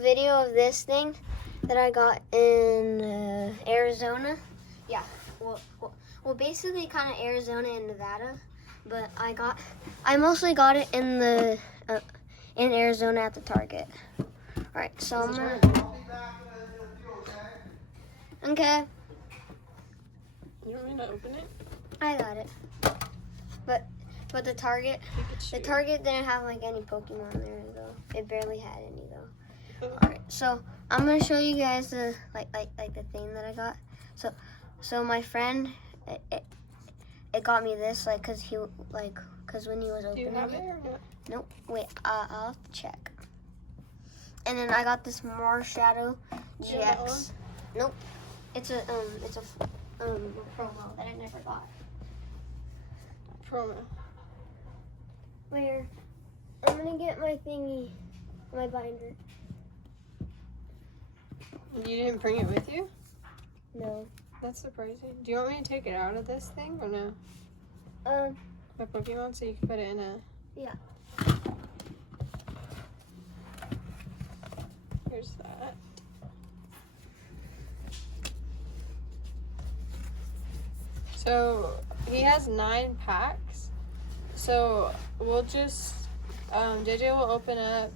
video of this thing that I got in Arizona. Yeah, well, basically kind of Arizona and Nevada, but I mostly got it in in Arizona at the Target. All right, so I'm gonna. Okay. You want me to open it? I got it. But the Target didn't have like any Pokemon there though. It barely had any though. Oh. Alright, so I'm gonna show you guys the like the thing that I got. So my friend it got me this cause when he was opening Do you have it it. or not? Nope. Wait, I'll have to check. And then I got this Marshadow Do you have that one? GX. Nope. It's a promo that I never got. Promo. Where? I'm gonna get my thingy, my binder. You didn't bring it with you? No. That's surprising. Do you want me to take it out of this thing or no? My Pokemon, so you can put it in a... Yeah. Here's that. So, he has 9 packs. So, we'll just... JJ will open up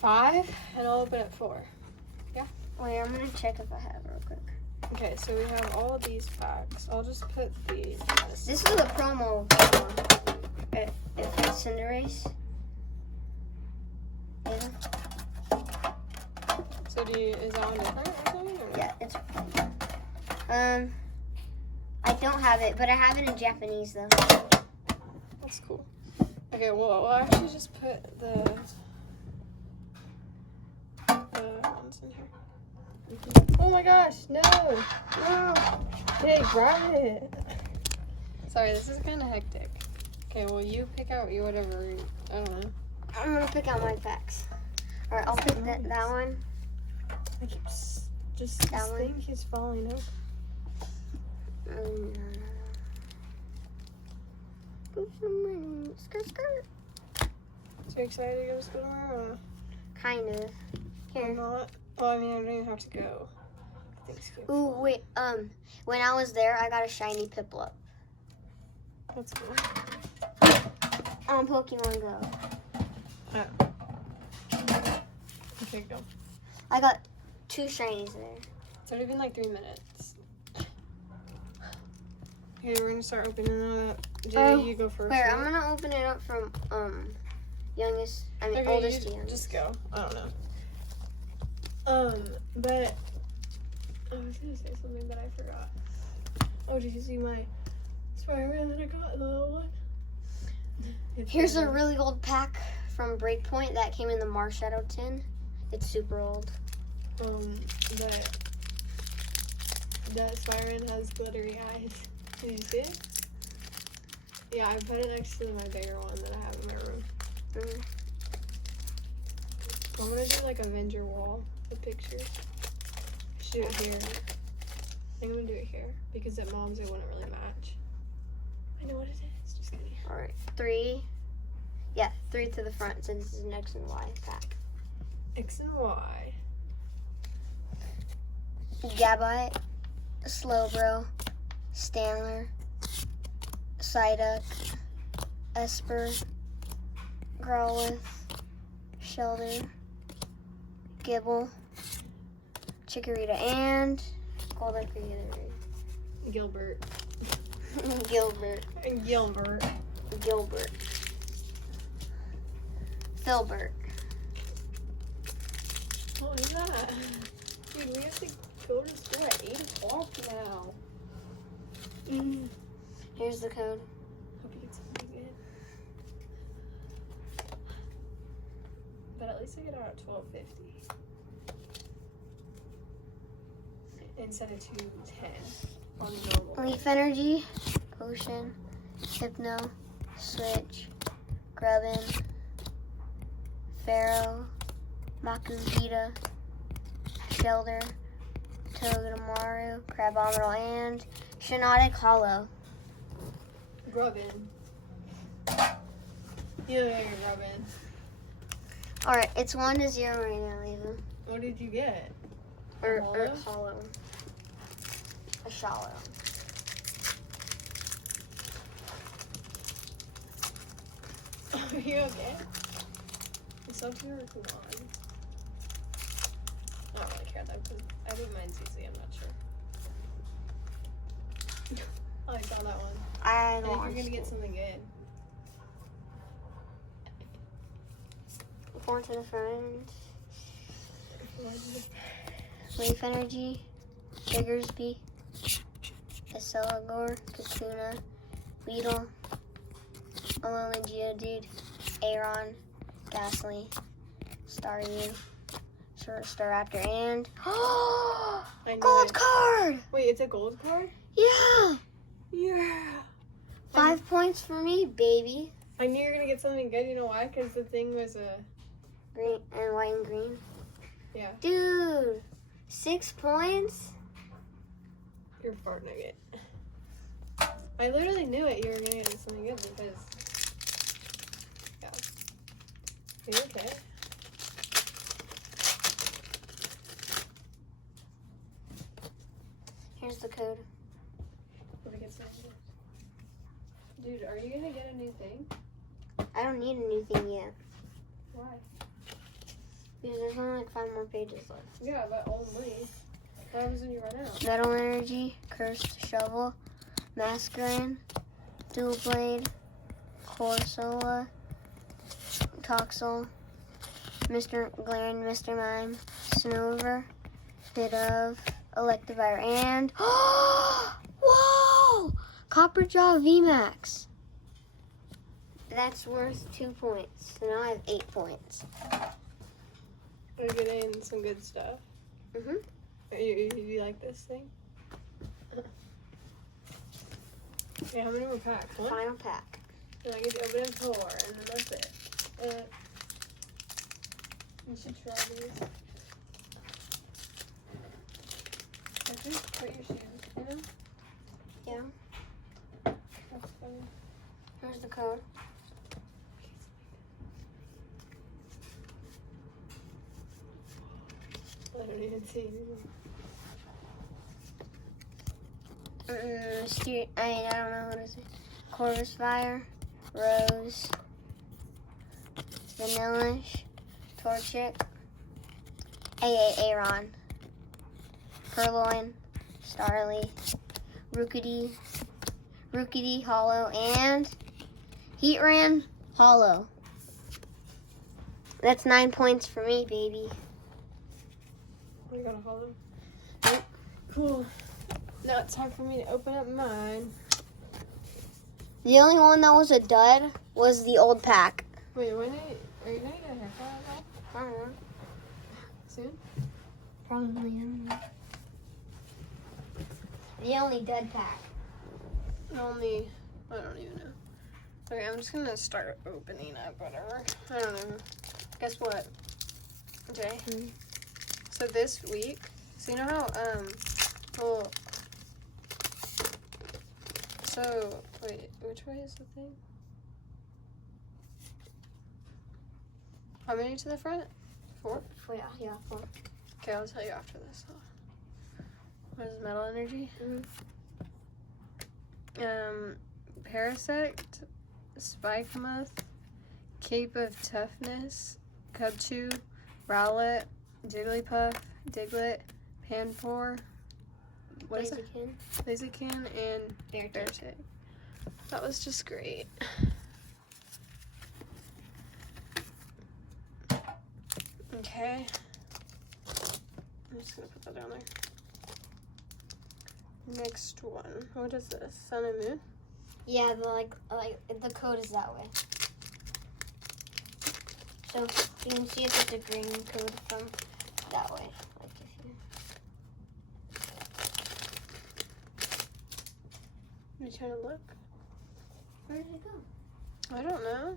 5, and I'll open up 4. Wait, I'm gonna check if I have it real quick. Okay, so we have all these packs. I'll just put these. This is the promo. If it's Cinderace. Yeah. So is that one different or something? Or no? Yeah, it's. I don't have it, but I have it in Japanese though. That's cool. Okay, well, we'll actually just put the ones in here. Oh my gosh, no! No! Hey, grab it! Sorry, this is kind of hectic. Okay, well, you pick out your whatever, I don't know. I'm gonna pick out my packs. Alright, I'll pick that one. I keep just, this That one? thing keeps falling over. Skirt. So you excited to go to school tomorrow or no? Kind of. Or Here. not? Well, I mean, I don't even have to go. Thanksgiving. Ooh, wait. When I was there, I got a shiny Piplup That's cool. on Pokemon Go. Okay, go. I got 2 shinies there. It's already been like 3 minutes. Okay, we're gonna start opening it up. Jay, you go first. Wait, right? I'm gonna open it up from oldest Okay, to you youngest. just go. I don't know. But I was gonna say something, but I forgot. Oh, did you see my Spider-Man that I got? The little one? Here's a really old pack from Breakpoint that came in the Marshadow tin. It's super old. That Spider-Man has glittery eyes. Did you see it? Yeah, I put it next to my bigger one that I have in my room. I'm gonna do like Avenger wall, the pictures. Shoot it here. I think I'm gonna do it here because at mom's it wouldn't really match. I know what it is. Just kidding. All right, 3. Yeah, 3 to the front since this is an X and Y pack. X and Y. Gabite, Slowbro, Stanler, Psyduck, Esper, Growlithe, Shelter, Gibble, Chikorita, and Golden Creator. Gilbert. Gilbert. Filbert. What is that? Dude, we have to go to school at 8 o'clock now. Here's the code. Hope you get something good. But at least I get out at 12:50 instead of 2:10 on normal. Leaf Energy, Potion, Hypno, Switch, Grubbin, Pharaoh, Makuvita, Shelter, Togedemaru, Crabominal, and Shiinotic Hollow. Grubbin. Yeah, you're Grubbin. Alright, it's 1-0 right now, Ava. What did you get? Or Hollow? hollow. A shallow. Are you okay? It's up to your on. I don't really care though, because I think mine's easy, I'm not sure. Oh, I saw that one. I I think you're launched gonna get it. something good. Four to the front. Leaf Energy, Triggersby, Accelagor, Kakuna, Weedle, Alolan Geodude, Aeron, Ghastly, Staryu, Staraptor, and I know gold it. card! Wait, it's a gold card? Yeah! Yeah. 5 points for me, baby. I knew you were gonna get something good. You know why? Because the thing was a Green and white and green. yeah. Dude, 6 points? Your fart nugget. I literally knew it. You were gonna get something good because yeah. Are you okay? Here's the code. Let me get something good. Dude, are you gonna get a new thing? I don't need a new thing yet. Why? Because there's only like 5 more pages left. Yeah, but only. What happens when you run out? Metal Energy, Cursed Shovel, Masquerain, Dual Blade, Corsola, Toxel, Mr. Glaring, Mr. Mime, Snover, Bit of, Electivire, and whoa! Copperjaw VMAX. That's worth 2 points. So now I have 8 points. We're getting some good stuff. Mhm. You like this thing? Okay, how many more packs? One? Final pack. And I get to open up 4, and then that's it. You should try these. I just put your shoes, you know? Yeah. That's funny. Here's the code. I don't even see anything. I don't know what is it. Corvus Fire, Rose, Vanillish, Torchic, Aeron, Purloin, Starly, Rookity, Hollow, and Heatran, Hollow. That's 9 points for me, baby. You got a hollow? Yep. Cool. Now it's time for me to open up mine. The only one that was a dud was the old pack. Wait, are you gonna get a haircut at all? I don't know. Soon? Probably, I don't know. The only dud pack. I don't even know. Okay, I'm just gonna start opening up whatever. I don't know. Guess what? Okay. Hmm. So this week, so you know how, well, so, wait, which way is the thing? How many to the front? 4? Yeah, 4. Okay, I'll tell you after this. What is Metal Energy? Parasect, Spikemuth, Cape of Toughness, Cubchoo, Rowlet, Jigglypuff, Diglett, Panpour, what is it? Blaziken, and Beartick. That was just great. Okay. I'm just gonna put that down there. Next one. What is this? Sun and Moon? Yeah, like the code is that way. So you can see if it's a green code from that way. Like if you. You trying to look? Where did it go? I don't know.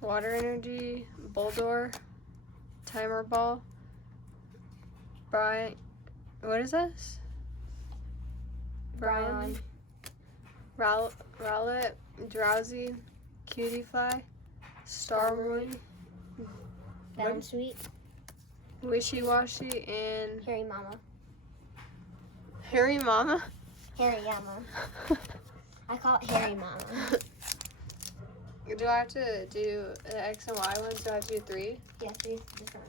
Water Energy, Bulldor, Timer Ball, Brian. What is this? Rowlet, Drowsy, Cutie Fly, Starmie, Bound Sweet, Wishy Washy, and Harry Mama. Harry Mama. Harry Yama. I call it Harry Mama. Do I have to do the X and Y ones? Do I have to do 3? Yeah, 3 different.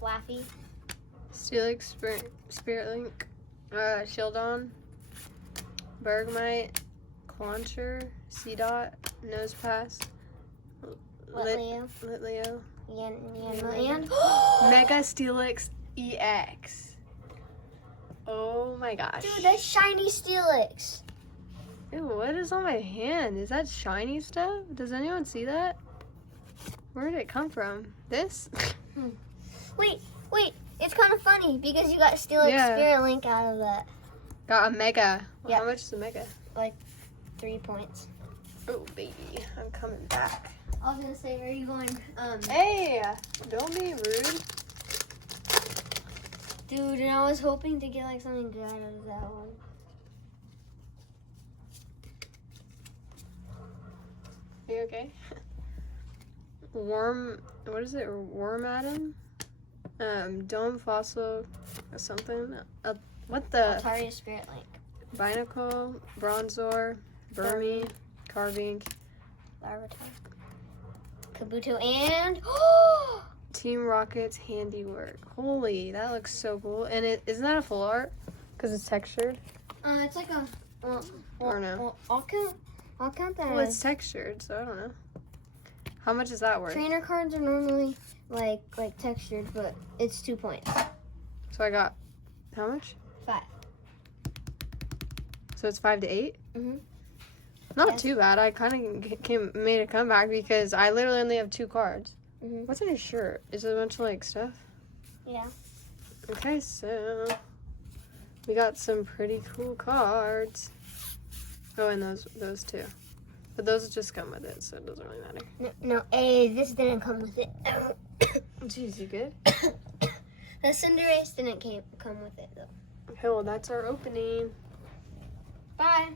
Flaffy, Steelix, Spirit Link, Shieldon, Bergmite, Clauncher, Seedot, Nosepass, Litleo, Litleo, Yanma, and Mega Steelix EX. Oh my gosh. dude, that's shiny Steelix. Ew, what is on my hand? Is that shiny stuff? Does anyone see that? Where did it come from? This? Wait, it's kind of funny because you got Steelix Yeah. Spirit Link out of that. Got a Mega. Well, Yeah. How much is a Mega? 3 points. Oh, baby. I'm coming back. I was gonna say, are you going, Hey! Don't be rude. dude, and I was hoping to get like something good out of that one. Are you okay? What is it? Wormadam? Dome Fossil, something. What the? Altaria Spirit Link. Binacle, Bronzor, Burmy, Carving, Larvitar. Kabuto and Team Rocket's Handiwork. Holy, that looks so cool. And isn't that a full art? Because it's textured? it's like a Or no? well, I'll count that Well, as it's textured, so I don't know. How much is that worth? trainer cards are normally like textured, but it's 2 points. So I got, how much? 5. So it's 5 to 8? Mhm. Not Yes. too bad. I kind of made a comeback because I literally only have 2 cards. Mhm. What's in your shirt? Is it a bunch of like stuff? Yeah. Okay, so we got some pretty cool cards. Oh, and those two. But those just come with it, so it doesn't really matter. No, this didn't come with it. Jeez, you good? The Cinderace didn't come with it though. Okay, well that's our opening. Bye.